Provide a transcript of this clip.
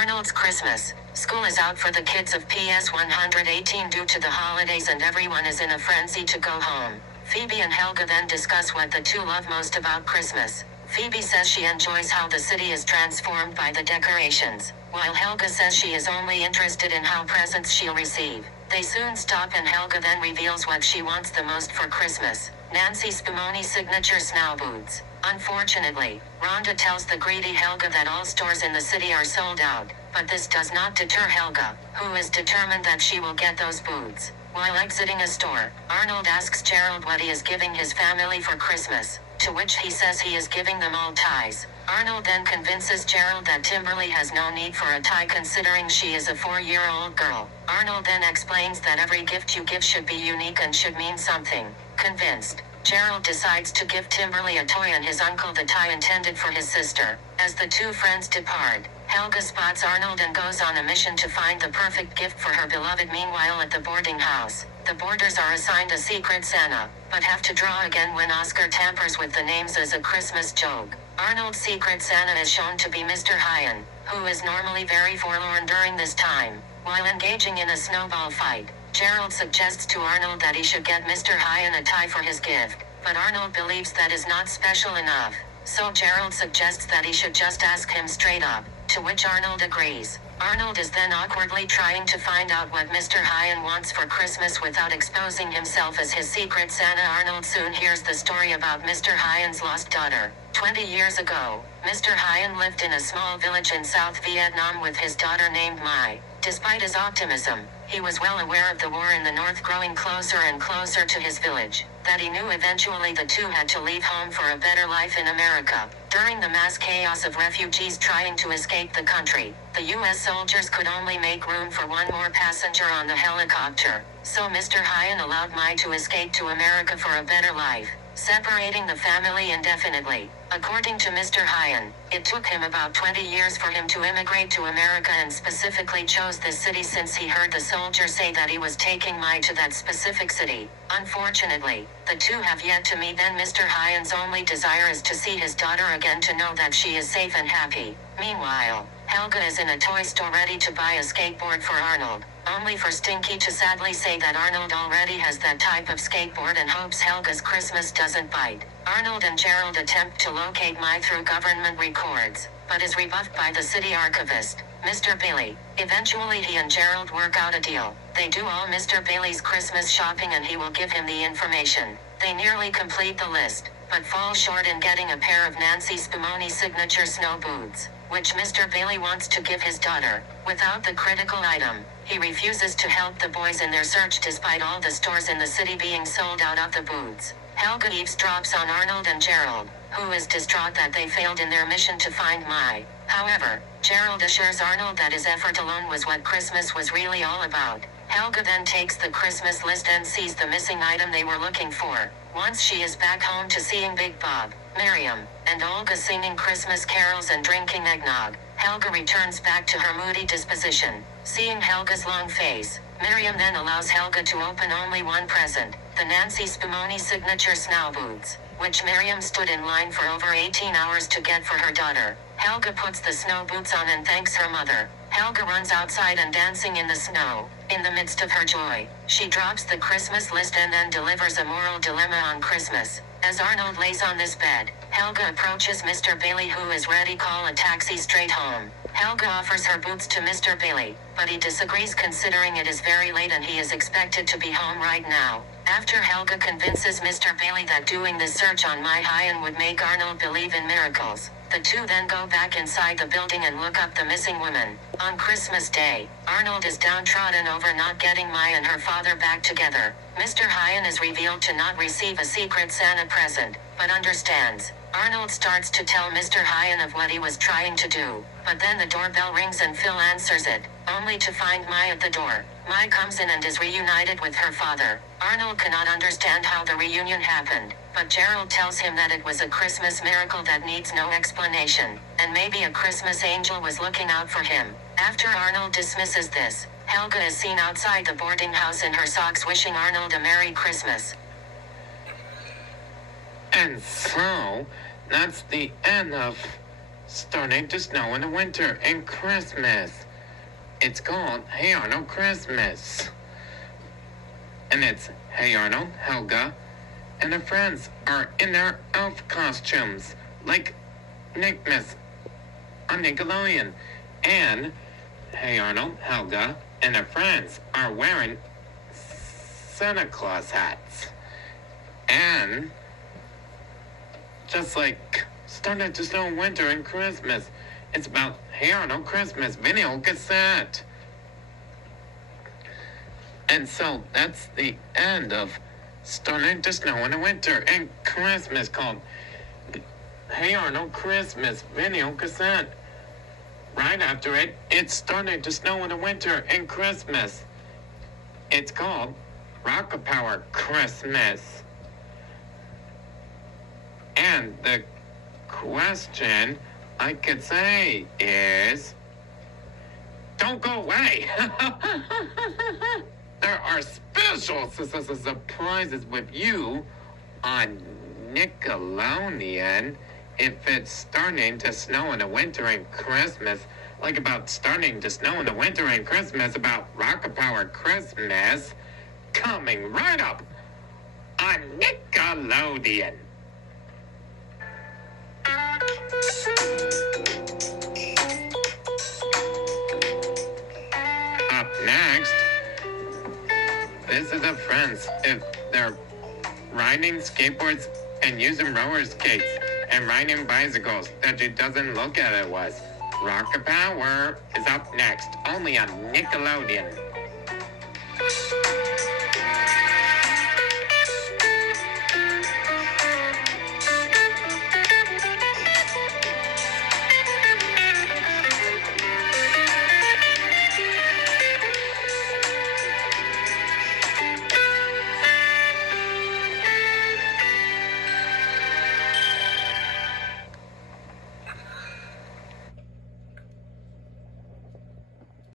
Arnold's Christmas. School is out for the kids of PS 118 due to the holidays and everyone is in a frenzy to go home. Phoebe and Helga then discuss what the two love most about Christmas. Phoebe says she enjoys how the city is transformed by the decorations, while Helga says she is only interested in how presents she'll receive. They soon stop and Helga then reveals what she wants the most for Christmas: Nancy Spumoni signature snow boots. Unfortunately, Rhonda tells the greedy Helga that all stores in the city are sold out, but this does not deter Helga, who is determined that she will get those boots. While exiting a store, Arnold asks Gerald what he is giving his family for Christmas, to which he says he is giving them all ties. Arnold then convinces Gerald that Timberly has no need for a tie considering she is a 4-year-old girl. Arnold then explains that every gift you give should be unique and should mean something. Convinced, Gerald decides to give Timberly a toy and his uncle the tie intended for his sister. As the two friends depart, Helga spots Arnold and goes on a mission to find the perfect gift for her beloved. Meanwhile, at the boarding house, the boarders are assigned a secret Santa, but have to draw again when Oscar tampers with the names as a Christmas joke. Arnold's secret Santa is shown to be Mr. Hyan, who is normally very forlorn during this time. While engaging in a snowball fight, Gerald suggests to Arnold that he should get Mr. Hyan a tie for his gift, but Arnold believes that is not special enough. So Gerald suggests that he should just ask him straight up, to which Arnold agrees. Arnold is then awkwardly trying to find out what Mr. Hyan wants for Christmas without exposing himself as his secret Santa. Arnold soon hears the story about Mr. Hyan's lost daughter. 20 years ago, Mr. Hyan lived in a small village in South Vietnam with his daughter named Mai. Despite his optimism, he was well aware of the war in the north growing closer and closer to his village, that he knew eventually the two had to leave home for a better life in America. During the mass chaos of refugees trying to escape the country, the U.S. soldiers could only make room for one more passenger on the helicopter, so Mr. Hyan allowed Mai to escape to America for a better life, separating the family indefinitely. According to Mr. Hyan, it took him about 20 years for him to immigrate to America and specifically chose this city since he heard the soldier say that he was taking Mai to that specific city. Unfortunately, the two have yet to meet. Then Mr. Hyan's only desire is to see his daughter again, to know that she is safe and happy. Meanwhile, Helga is in a toy store ready to buy a skateboard for Arnold, only for Stinky to sadly say that Arnold already has that type of skateboard and hopes Helga's Christmas doesn't bite. Arnold and Gerald attempt to locate Mai through government records, but is rebuffed by the city archivist, Mr. Bailey. Eventually he and Gerald work out a deal. They do all Mr. Bailey's Christmas shopping and he will give him the information. They nearly complete the list, but fall short in getting a pair of Nancy Spumoni signature snow boots, which Mr. Bailey wants to give his daughter. Without the critical item, he refuses to help the boys in their search despite all the stores in the city being sold out of the boots. Helga eavesdrops on Arnold and Gerald, who is distraught that they failed in their mission to find Mai. However, Gerald assures Arnold that his effort alone was what Christmas was really all about. Helga then takes the Christmas list and sees the missing item they were looking for. Once she is back home to seeing Big Bob, Miriam, and Olga singing Christmas carols and drinking eggnog, Helga returns back to her moody disposition. Seeing Helga's long face, Miriam then allows Helga to open only one present, the Nancy Spumoni signature snow boots, which Miriam stood in line for over 18 hours to get for her daughter. Helga puts the snow boots on and thanks her mother. Helga runs outside and dancing in the snow. In the midst of her joy, she drops the Christmas list and then delivers a moral dilemma on Christmas. As Arnold lays on this bed, Helga approaches Mr. Bailey, who is ready to call a taxi straight home. Helga offers her boots to Mr. Bailey, but he disagrees considering it is very late and he is expected to be home right now. After Helga convinces Mr. Bailey that doing this search on Mai Hyan would make Arnold believe in miracles, The two then go back inside the building and look up the missing woman. On Christmas Day, Arnold is downtrodden over not getting Maya and her father back together. Mr. Hyan is revealed to not receive a secret Santa present, but understands. Arnold starts to tell Mr. Hyan of what he was trying to do, but then the doorbell rings and Phil answers it, only to find Maya at the door. Maya comes in and is reunited with her father. Arnold cannot understand how the reunion happened, but Gerald tells him that it was a Christmas miracle that needs no explanation, and maybe a Christmas angel was looking out for him. After Arnold dismisses this, Helga is seen outside the boarding house in her socks wishing Arnold a Merry Christmas. And so, that's the end of Starting to Snow in the Winter and Christmas. It's called Hey Arnold Christmas. And it's Hey Arnold, Helga, and their friends are in their elf costumes, like Nickmas on Nickelodeon. And Hey Arnold, Helga, and their friends are wearing Santa Claus hats. And just like Starting to Snow Winter and Christmas, it's about Hey Arnold Christmas video cassette. And so that's the end of Starting to Snow in the Winter and Christmas, called Hey Arnold Christmas video cassette. Right after it, it's Starting to Snow in the Winter and Christmas. It's called Rocket Power Christmas. And the question I could say is, don't go away. There are special surprises with you on Nickelodeon if it's starting to snow in the winter and Christmas, like about starting to snow in the winter and Christmas, about Rocket Power Christmas, coming right up on Nickelodeon. Up next, this is the friends. If they're riding skateboards and using roller skates and riding bicycles, that it doesn't look at it was. Rocket Power is up next, only on Nickelodeon.